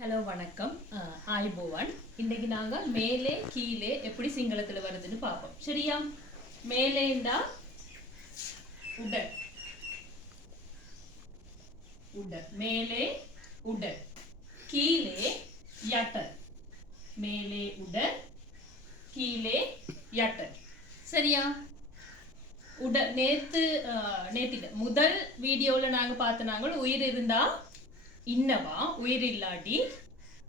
Hello வணக்கம். ஆய்போவன். இன்னைக்கு நாங்கள் மேலே கீழே எப்படி சிங்களத்தில் வருதுன்னு பார்ப்போம். சரியா? மேலேண்டா உடல் உடல் மேலே உடல், கீழே யட்டல். மேலே உடல், கீழே யட்டல். சரியா? நேத்து முதல் வீடியோவில் நாங்கள் பார்த்தனாங்க உயிர் இருந்தா இன்னவா, உயிர் இல்லாட்டி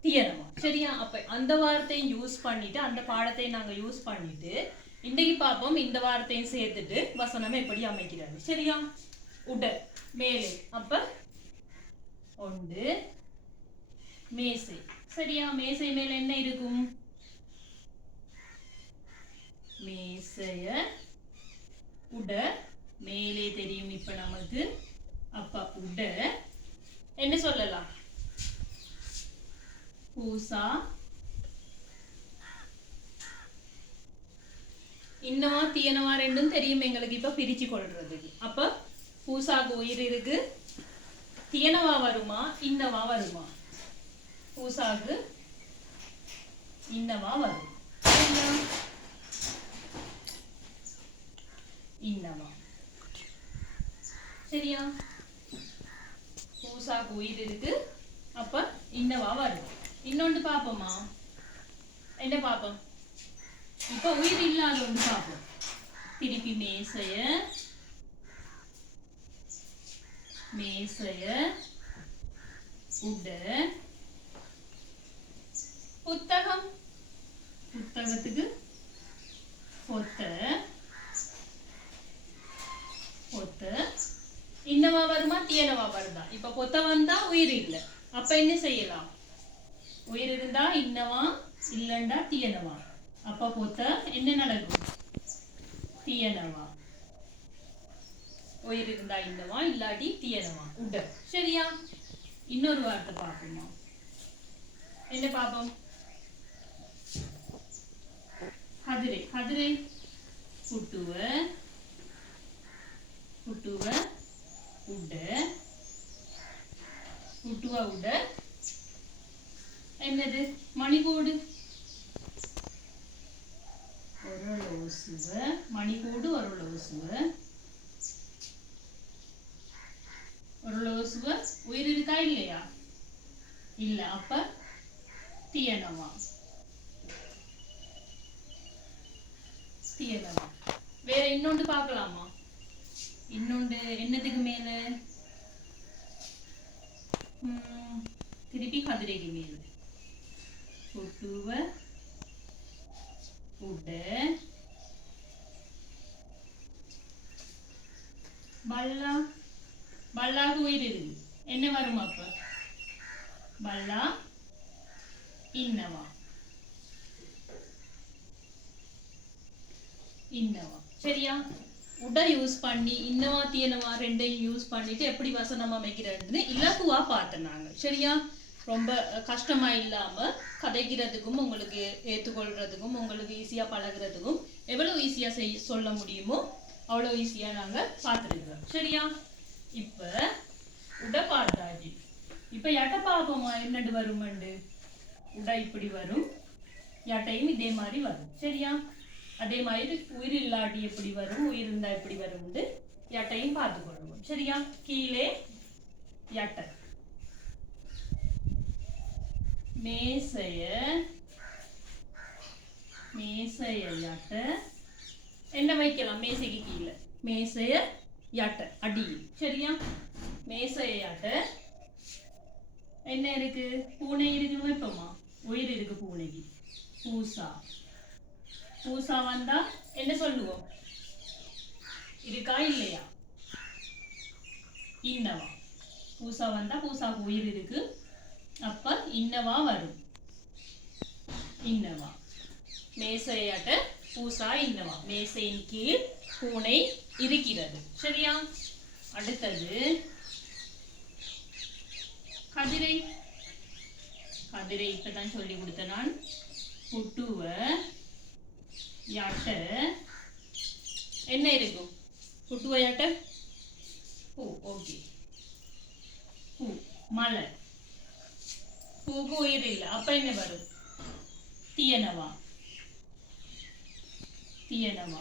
தியனமா. சரியா? அப்ப அந்த வார்த்தையும் யூஸ் பண்ணிட்டு அந்த பாடத்தையும் நாங்க யூஸ் பண்ணிட்டு இன்னைக்கு பார்ப்போம் இந்த வார்த்தையும் சேர்த்துட்டு வசனம் எப்படி அமைக்கிறாரு. சரியா? உடல் மேலே, அப்ப ஒன்று மேசை. சரியா? மேசை மேல என்ன இருக்கும்? மேசைய உட மேலே தெரியும் இப்ப நமக்கு. அப்ப உட என்ன சொல்லலாம்? பூசா இன்னவா தீயனவா ரெண்டும் தெரியும் எங்களுக்கு இப்ப பிரிச்சு கொள்றதுக்கு. அப்ப பூசாக்கு உயிர் இருக்கு, தீயனவா வருமா இன்னவா வருமா? பூசாக்கு இன்னவா வரும். இன்னவா. சரியா? பூசாக்கு உயிர் இருக்கு, அப்ப இன்னவா வரும். இன்னொன்று பாப்போமா? என்ன பாப்போம்? இப்ப உயிர் இல்லாத ஒன்று பாப்போம். திருப்பி மேசைய உட புத்தகம், புத்தகத்துக்கு பொத்த இன்னவா வருமா தீயனவா வருதா? இப்ப பொத்த வந்தா உயிர் இல்லை. அப்ப என்ன செய்யலாம்? உயிர் இருந்தா இன்னவா, இல்லண்டா தீயனவா. அப்ப பொத்த என்ன நடக்கும்? தீயனவா. உயிர் இருந்தா இன்னவா, இல்லாட்டி தீயனவா. உட. சரியா? இன்னொரு வார்த்தை பார்ப்போமா? என்ன பார்ப்போம்? கதிரை. கதிரை புட்டுவ உட என்னது? மணிக்கூடு. மணிக்கூடு உயிர் இருக்கா இல்லையா? இல்ல. அப்ப தீயனவா. வேற இன்னொன்று பார்க்கலாமா? இன்னொன்று என்னதுக்கு மேல? திருப்பி கதிரைக்கு மேல புட்டுவ உட பல்லா. பல்லாக்கு உயிர் இருக்கு, என்ன வரும் அப்ப? பல்லா இன்னவா. சரியா? உட யூஸ் பண்ணி இன்னவா தீயனவா ரெண்டையும் யூஸ் பண்ணிட்டு எப்படி வசனம் அமைக்கிறதுன்னு இலகுவா பார்த்தனாங்க. சரியா? ரொம்ப கஷ்டமா இல்லாம கதைக்கிறதுக்கும் உங்களுக்கு ஏற்றுக்கொள்றதுக்கும் உங்களுக்கு ஈஸியா பழகிறதுக்கும் எவ்வளவு ஈஸியா சொல்ல முடியுமோ அவ்வளவு ஈஸியா நாங்க பார்த்துருக்கோம். சரியா? இப்ப உட பார்த்தாச்சு. இப்ப யட்ட பார்ப்போமா என்னண்டு வருமெண்டு? உட இப்படி வரும், யட்டையும் இதே மாதிரி வரும். சரியா? அதே மாதிரி உயிர் இல்லாட்டி எப்படி வரும், உயிர் இருந்தா எப்படி வரும், யட்டையும் பார்த்து கொள்ளுவோம். சரியா? கீழே யட்ட. மேசைய யட்ட என்ன வைக்கலாம்? மேசைக்கு கீழே மேசைய யட்ட அடியில். சரியா? மேசைய யட்ட என்ன இருக்கு? பூனை இருக்கு வைப்போமா? உயிர் இருக்கு பூனைக்கு. பூசா வந்தா என்ன சொல்லுவோம்? இருக்கா இல்லையா? இன்னவா. பூசா வந்தா பூசாக்கு உயிர் இருக்கு, அப்ப இன்னவா வரும். இன்னவா. மேசையாட்ட பூசா இன்னவா. மேசையின் கீழ் பூனை இருக்கிறது. சரியா? அடுத்தது கதிரை. கதிரை இப்பதான் சொல்லி கொடுத்த நான். புட்டுவ யாட்ட என்ன இருக்கும்? புட்டுவ யாட்ட பூ. ஓகே. பூ மலர். பூக்கு உயிர் இல்லை. அப்ப என்ன வரும்? தியனவா. தியனவா.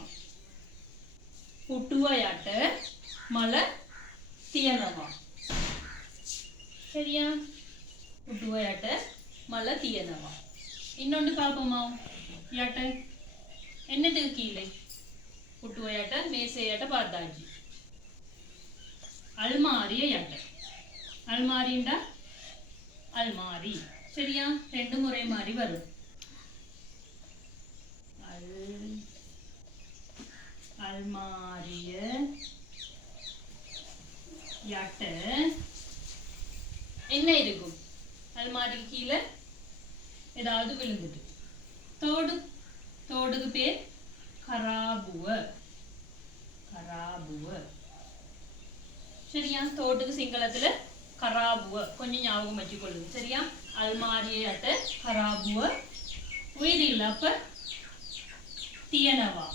புட்டுவையாட்ட மலை தியனவா. சரியா? புட்டுவையாட்ட மலை தியனவா. இன்னொன்று பார்ப்போமா? யாட்ட என்னதுக்கு கீழே? புட்டுவையாட்ட மேசையாட்ட பார்த்தாச்சு. அல்மாரிய யாட்ட. அல்மாரிண்டா அல்மாரி. சரியா? ரெண்டு முறை மாறி வரும். அல்மாரிய யாட்ட என்ன இருக்கும்? அல்மாரி கீழே ஏதாவது விழுந்துட்டு. தோடு. தோடுக்கு பேர் கராபுவ. கராபுவ. சரியா? தோட்டுக்கு சிங்களத்துல கராபுவ. கொஞ்சம் ஞாபகம் வச்சுக்கொள்ளுங்க. சரியா? அல்மாரியாட்ட கராபுவ. உயிர் இல்ல அப்ப தியனவா.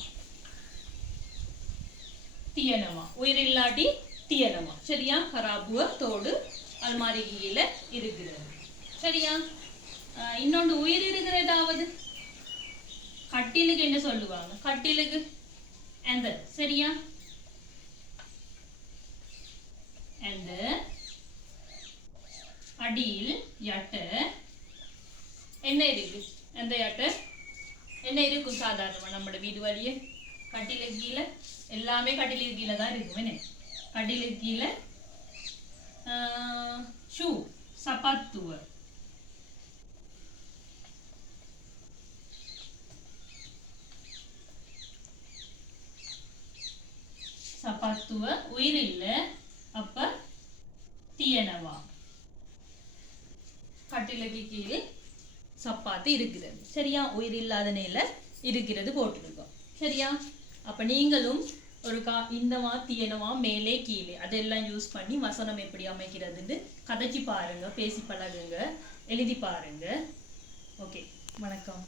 தியனவா. உயிர் இல்லாட்டி தியனவா. சரியா? கராபுவ தோடு அல்மாரி கீழே இருக்கிறது. சரியா? இன்னொன்று உயிர் இருக்கிறதாவது கட்டிலுக்கு என்ன சொல்லுவாங்க? கட்டிலுக்கு அந்த. சரியா? அந்த அடியில் யாட்ட என்ன இருக்கு? அந்த யாட்ட என்ன இருக்கும்? சாதாரணமா நம்மளோட வீடு வழியே கட்டிலுக்கு கீழே எல்லாமே கட்டிலுக்கு கீழே தான் இருக்கும். என்ன கட்டிலுக்கு கீழே? ஷூ. சப்பாத்துவ. சப்பாத்துவ. உயிர் இல்ல அப்ப தியனவா. கட்டிலுக்கு கீழே சப்பாத்து இருக்கிறது. சரியா? உயிர் இல்லாத நிலையில இருக்கிறது போட்டிருக்கோம். சரியா? அப்ப நீங்களும் ஒரு இந்தவா தியனவா மேலே கீழே அதெல்லாம் யூஸ் பண்ணி வசனம் எப்படி அமைக்கிறதுன்னு கதைச்சி பாருங்க, பேசி பழகுங்க, எழுதி பாருங்க. ஓகே, வணக்கம்.